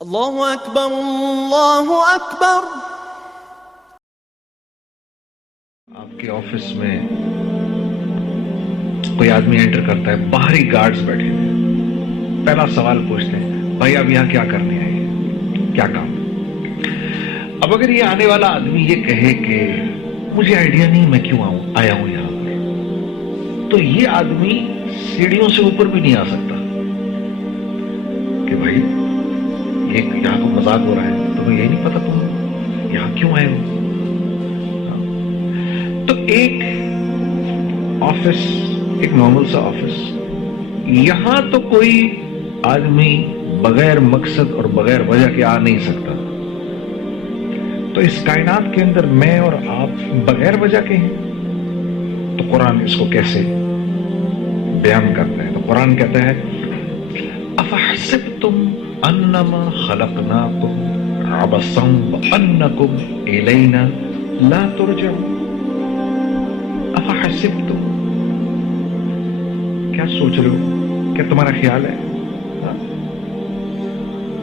اللہ اکبر اللہ اکبر۔ آپ کے آفس میں کوئی آدمی انٹر کرتا ہے، باہری گارڈز بیٹھے ہیں، پہلا سوال پوچھتے ہیں، بھائی آپ یہاں کیا کرنے آئے ہیں، کیا کام؟ اب اگر یہ آنے والا آدمی یہ کہے کہ مجھے آئیڈیا نہیں میں کیوں آیا ہوں یہاں پر، تو یہ آدمی سیڑھیوں سے اوپر بھی نہیں آ سکتا کہ بھائی یہ یہاں تو مذاق ہو رہا ہے، تمہیں یہی نہیں پتا تم یہاں کیوں آئے ہو۔ تو ایک آفس، ایک نارمل سا آفس، یہاں تو کوئی آدمی بغیر مقصد اور بغیر وجہ کے آ نہیں سکتا، تو اس کائنات کے اندر میں اور آپ بغیر وجہ کے ہیں، تو قرآن اس کو کیسے بیان کرتا ہے؟ تو قرآن کہتا ہے افحسبتم انما خلقناکم عبثا وانکم الینا لا ترجعون۔ افحسبتم، کیا سوچ رہے ہو، کیا تمہارا خیال ہے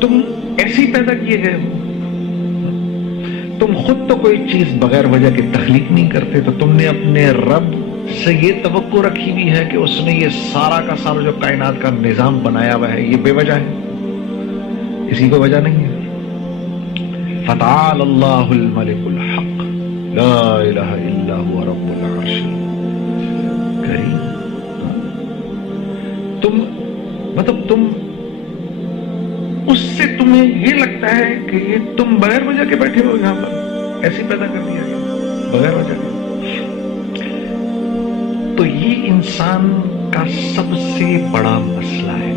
تم ایسے ہی پیدا کیے گئے ہو؟ تم خود تو کوئی چیز بغیر وجہ کے تخلیق نہیں کرتے، تو تم نے اپنے رب سے یہ توقع رکھی ہوئی ہے کہ اس نے یہ سارا کا سارا جو کائنات کا نظام بنایا ہوا ہے یہ بے وجہ ہے، اسی کو وجہ نہیں ہے۔ فتعال اللہ الملک الحق لا الہ الا هو رب العرش الکریم۔ تم اس سے تمہیں یہ لگتا ہے کہ یہ تم بغیر وجہ کے بیٹھے ہو یہاں پر، ایسے پیدا کر دیا گیا بغیر وجہ کے۔ تو یہ انسان کا سب سے بڑا مسئلہ ہے،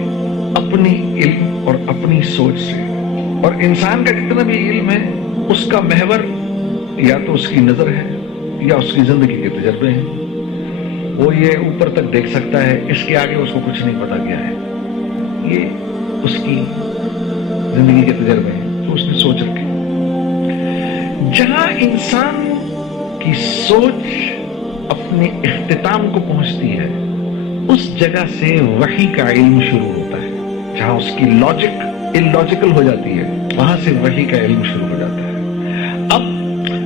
اپنی علم اور اپنی سوچ سے، اور انسان کا جتنا بھی علم ہے اس کا محور یا تو اس کی نظر ہے یا اس کی زندگی کے تجربے ہیں۔ وہ یہ اوپر تک دیکھ سکتا ہے، اس کے آگے اس کو کچھ نہیں پتا گیا ہے، یہ اس کی زندگی کے تجربے ہیں تو اس نے سوچ رکھے۔ جہاں انسان کی سوچ اپنے اختتام کو پہنچتی ہے اس جگہ سے وحی کا علم شروع ہوتا ہے، جہاں اس کی لاجک اللاجیکل ہو جاتی ہے وہاں سے وحی کا علم شروع ہو جاتا ہے۔ اب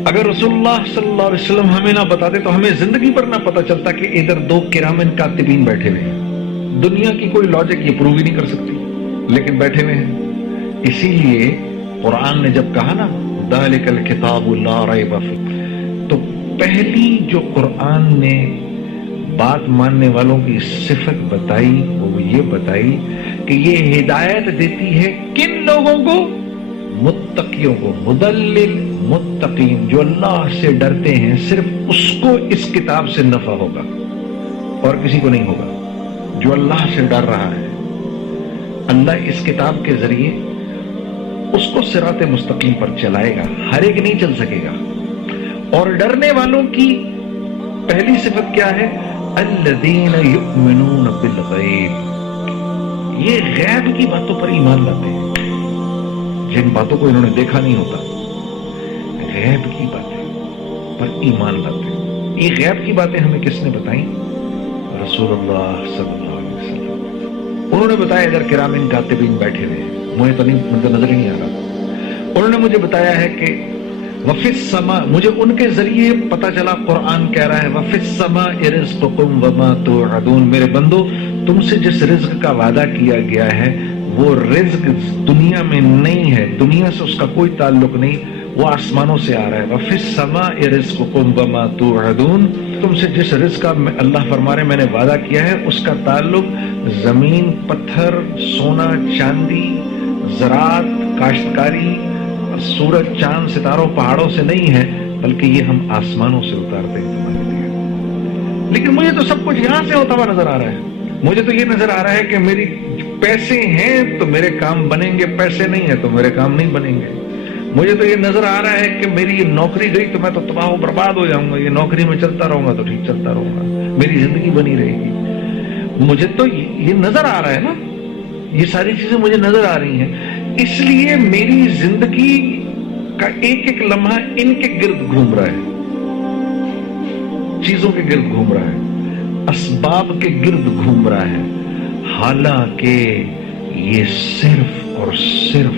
اگر رسول اللہ صلی اللہ علیہ وسلم ہمیں نہ بتاتے تو ہمیں زندگی پر نہ پتا چلتا کہ ادھر دو کرامن کاتبین بیٹھے ہوئے ہیں، دنیا کی کوئی لاجک یہ پروو ہی نہیں کر سکتی لیکن بیٹھے ہوئے ہیں۔ اسی لیے قرآن نے جب کہا نا ذالک الکتاب لا ریب فیہ، تو پہلی جو قرآن نے بات ماننے والوں کی صفت بتائی وہ یہ بتائی کہ یہ ہدایت دیتی ہے کن لوگوں کو؟ متقیوں کو، مدلل متقین، جو اللہ سے ڈرتے ہیں، صرف اس کو اس کتاب سے نفع ہوگا اور کسی کو نہیں ہوگا۔ جو اللہ سے ڈر رہا ہے، اللہ اس کتاب کے ذریعے اس کو صراط مستقیم پر چلائے گا، ہر ایک نہیں چل سکے گا۔ اور ڈرنے والوں کی پہلی صفت کیا ہے؟ الذین یؤمنون بالغیب، یہ غیب کی باتوں پر ایمان لاتے ہیں، جن باتوں کو انہوں نے دیکھا نہیں ہوتا، غیب کی باتیں پر ایمان لاتے ہیں۔ یہ غیب کی باتیں ہمیں کس نے بتائیں؟ رسول اللہ صلی اللہ علیہ وسلم۔ انہوں نے بتایا ادھر کرامن کاتبین بیٹھے ہوئے ہیں، مجھے تو نظر ہی نہیں آ رہا، انہوں نے مجھے بتایا ہے کہ وفی السماء، مجھے ان کے ذریعے پتا چلا قرآن کہہ رہا ہے وفی السماء رزقکم وما توعدون، میرے بندو تم سے جس رزق کا وعدہ کیا گیا ہے وہ رزق دنیا میں نہیں ہے، دنیا سے اس کا کوئی تعلق نہیں، وہ آسمانوں سے آ رہا ہے۔ وفی السماء رزقکم وما توعدون، تم سے جس رزق کا اللہ فرما رہے میں نے وعدہ کیا ہے اس کا تعلق زمین، پتھر، سونا، چاندی، زراعت، کاشتکاری، سورج، چاند، ستاروں، پہاڑوں سے نہیں ہے، بلکہ یہ ہم آسمانوں سے اتارتے ہیں تمہارے لیے۔ لیکن مجھے تو سب کچھ یہاں سے ہوتا ہوا نظر آ رہا ہے، مجھے تو یہ نظر آ رہا ہے کہ میری پیسے ہیں تو میرے کام بنیں گے، پیسے نہیں ہیں تو میرے کام نہیں بنیں گے۔ مجھے تو یہ نظر آ رہا ہے کہ میری یہ نوکری گئی تو میں تو تباہ و برباد ہو جاؤں گا، یہ نوکری میں چلتا رہوں گا تو ٹھیک چلتا رہوں گا، میری زندگی بنی رہے گی۔ مجھے تو یہ نظر آ رہا ہے نا، یہ ساری چیزیں مجھے نظر آ رہی ہیں، اس لیے میری زندگی کا ایک ایک لمحہ ان کے گرد گھوم رہا ہے، چیزوں کے گرد گھوم رہا ہے، اسباب کے گرد گھوم رہا ہے، حالانکہ یہ صرف اور صرف